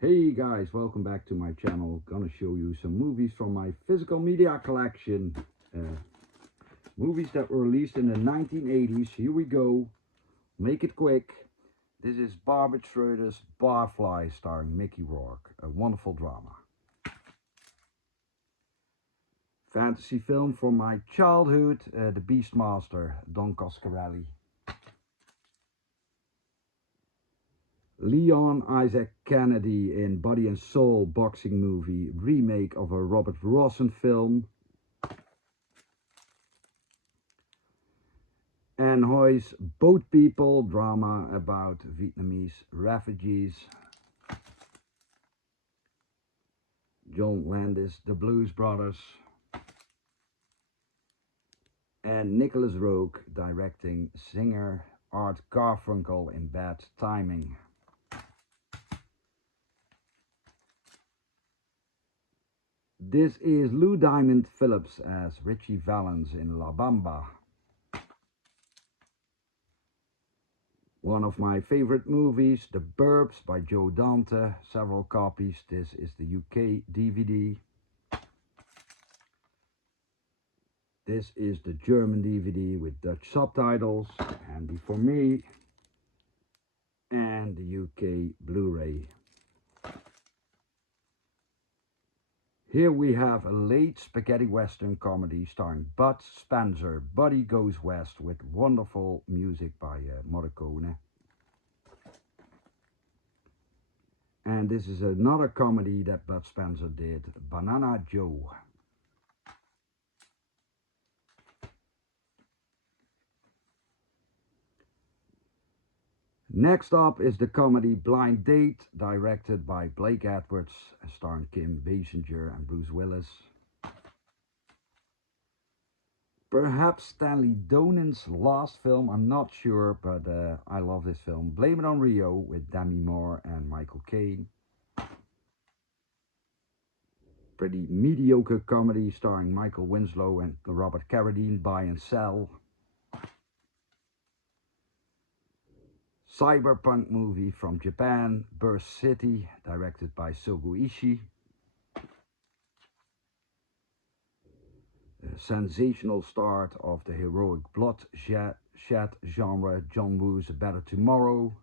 Hey guys, welcome back to my channel. Gonna show you some movies from my physical media collection. Movies that were released in the 1980s. Here we go. Make it quick. This is Barbara Schroeder's Barfly starring Mickey Rourke. A wonderful drama. Fantasy film from my childhood. The Beastmaster, Don Coscarelli. Leon Isaac Kennedy in Body and Soul boxing movie, remake of a Robert Rossen film. Anne Hoy's Boat People drama about Vietnamese refugees. John Landis, The Blues Brothers. And Nicholas Roeg directing singer Art Garfunkel in Bad Timing. This is Lou Diamond Phillips as Richie Valens in La Bamba. One of my favorite movies, The Burbs by Joe Dante, several copies. This is the UK DVD. This is the German DVD with Dutch subtitles, handy for me, and the UK Blu-ray. Here we have a late spaghetti western comedy starring Bud Spencer, Buddy Goes West, with wonderful music by Morricone. And this is another comedy that Bud Spencer did, Banana Joe. Next up is the comedy Blind Date, directed by Blake Edwards, starring Kim Basinger and Bruce Willis. Perhaps Stanley Donin's last film, I'm not sure, but I love this film. Blame It on Rio with Demi Moore and Michael Caine. Pretty mediocre comedy starring Michael Winslow and Robert Carradine, Buy and Sell. Cyberpunk movie from Japan, Burst City, directed by Sogo Ishii. A sensational start of the heroic bloodshed genre, John Woo's A Better Tomorrow.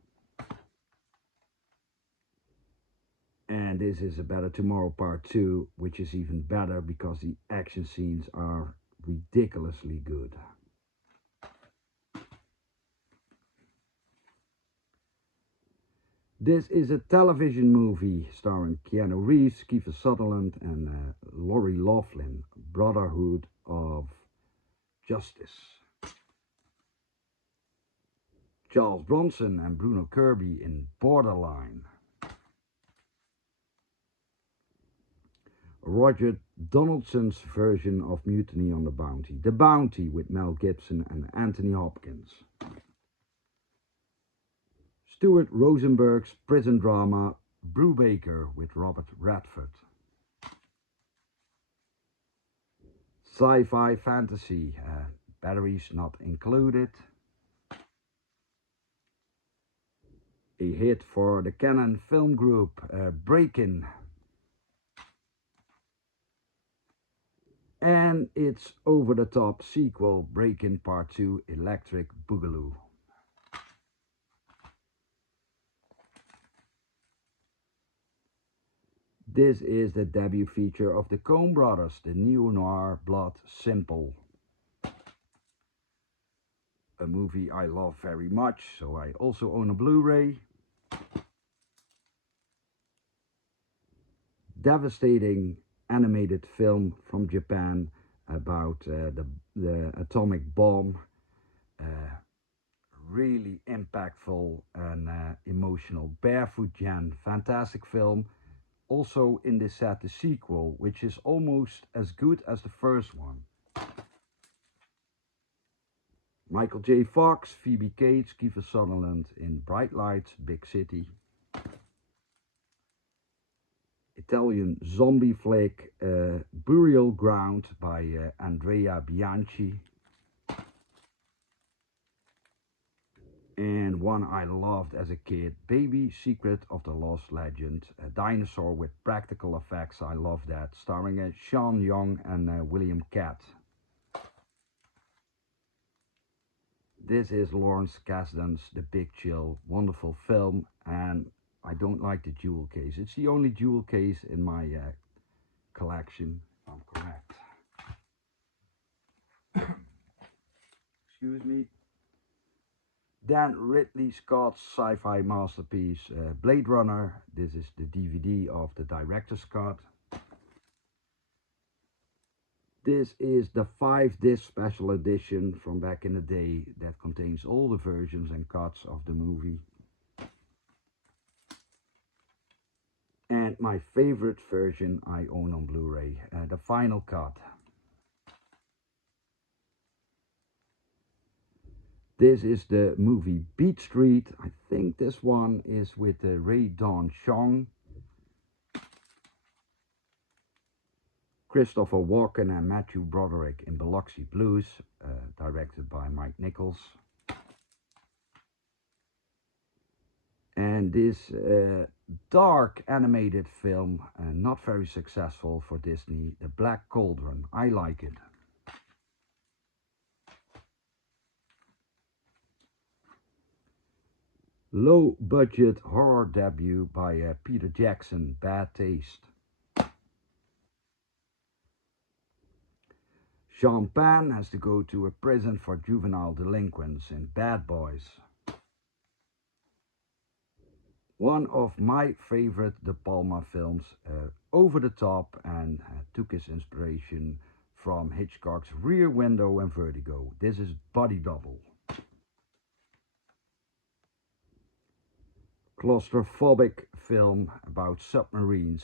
And this is A Better Tomorrow Part 2, which is even better because the action scenes are ridiculously good. This is a television movie starring Keanu Reeves, Kiefer Sutherland and Lori Loughlin, Brotherhood of Justice. Charles Bronson and Bruno Kirby in Borderline. Roger Donaldson's version of Mutiny on the Bounty, The Bounty, with Mel Gibson and Anthony Hopkins. Stuart Rosenberg's prison drama Brubaker with Robert Redford. Sci-fi fantasy, batteries not included. A hit for the Canon Film Group, Break-In. And its over-the-top sequel, Break-In Part 2, Electric Boogaloo. This is the debut feature of the Coen brothers, the neo-noir Blood Simple. A movie I love very much, so I also own a Blu-ray. Devastating animated film from Japan about the atomic bomb. Really impactful and emotional. Barefoot Jan, fantastic film. Also in this set the sequel, which is almost as good as the first one. Michael J. Fox, Phoebe Cates, Kiefer Sutherland in Bright Lights, Big City. Italian zombie flick, Burial Ground by Andrea Bianchi. And one I loved as a kid, Baby Secret of the Lost Legend, a dinosaur with practical effects. I love that, starring Sean Young and William Catt. This is Lawrence Kasdan's The Big Chill, wonderful film, and I don't like the jewel case. It's the only jewel case in my collection, if I'm correct. Excuse me. Then Ridley Scott's sci-fi masterpiece, Blade Runner. This is the DVD of the director's cut. This is the 5-disc special edition from back in the day that contains all the versions and cuts of the movie. And my favorite version I own on Blu-ray, the final cut. This is the movie Beat Street. I think this one is with Ray Don Chong, Christopher Walken and Matthew Broderick in Biloxi Blues, directed by Mike Nichols. And this dark animated film, not very successful for Disney, The Black Cauldron. I like it. Low budget horror debut by Peter Jackson, Bad Taste. Sean Penn has to go to a prison for juvenile delinquents in Bad Boys. One of my favorite De Palma films, over the top, and took his inspiration from Hitchcock's Rear Window and Vertigo. This is Body Double. Claustrophobic film about submarines,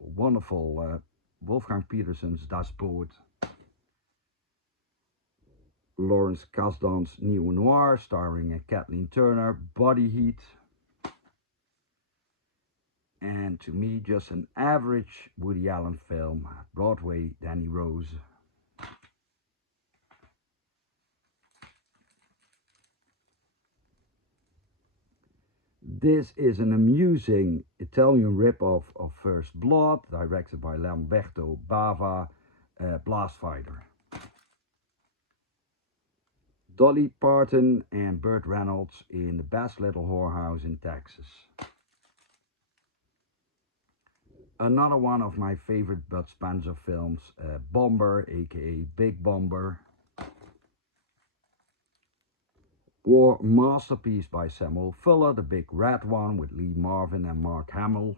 wonderful, Wolfgang Petersen's Das Boot. Lawrence Kasdan's neo-noir starring Kathleen Turner, Body Heat. And to me, just an average Woody Allen film, Broadway, Danny Rose. This is an amusing Italian rip-off of First Blood, directed by Lamberto Bava, Blast Fighter. Dolly Parton and Burt Reynolds in The Best Little Whorehouse in Texas. Another one of my favorite Bud Spencer films, Bomber, aka Big Bomber. War masterpiece by Samuel Fuller, The Big Red One with Lee Marvin and Mark Hamill.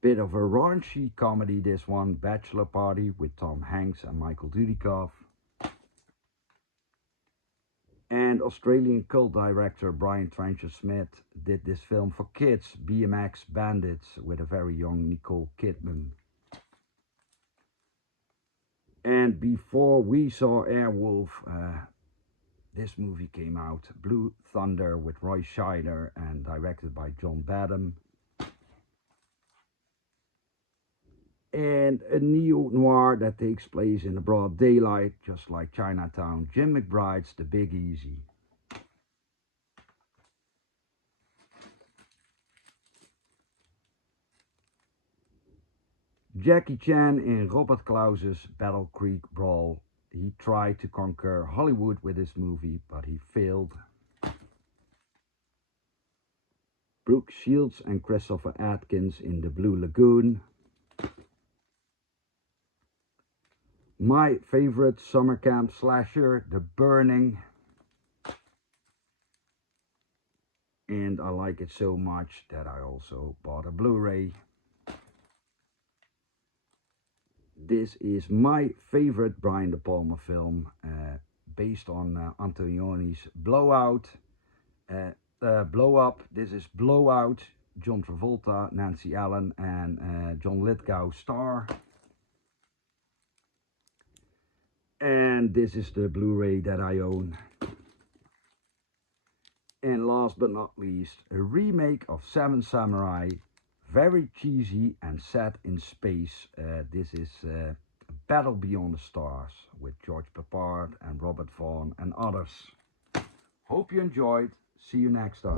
Bit of a raunchy comedy, this one, Bachelor Party with Tom Hanks and Michael Dudikoff. And Australian cult director Brian Trencher Smith did this film for kids, BMX Bandits, with a very young Nicole Kidman. And before we saw Airwolf, this movie came out, Blue Thunder with Roy Scheider and directed by John Badham. And a neo-noir that takes place in the broad daylight, just like Chinatown, Jim McBride's The Big Easy. Jackie Chan in Robert Klaus's Battle Creek Brawl. He tried to conquer Hollywood with this movie, but he failed. Brooke Shields and Christopher Atkins in The Blue Lagoon. My favorite summer camp slasher, The Burning. And I like it so much that I also bought a Blu-ray. This is my favorite Brian De Palma film, based on Antonioni's Blowout. Blow Up. This is Blowout. John Travolta, Nancy Allen, and John Lithgow star. And this is the Blu-ray that I own. And last but not least, a remake of Seven Samurai. Very cheesy and set in space. This is Battle Beyond the Stars with George Peppard and Robert Vaughn and others. Hope you enjoyed. See you next time.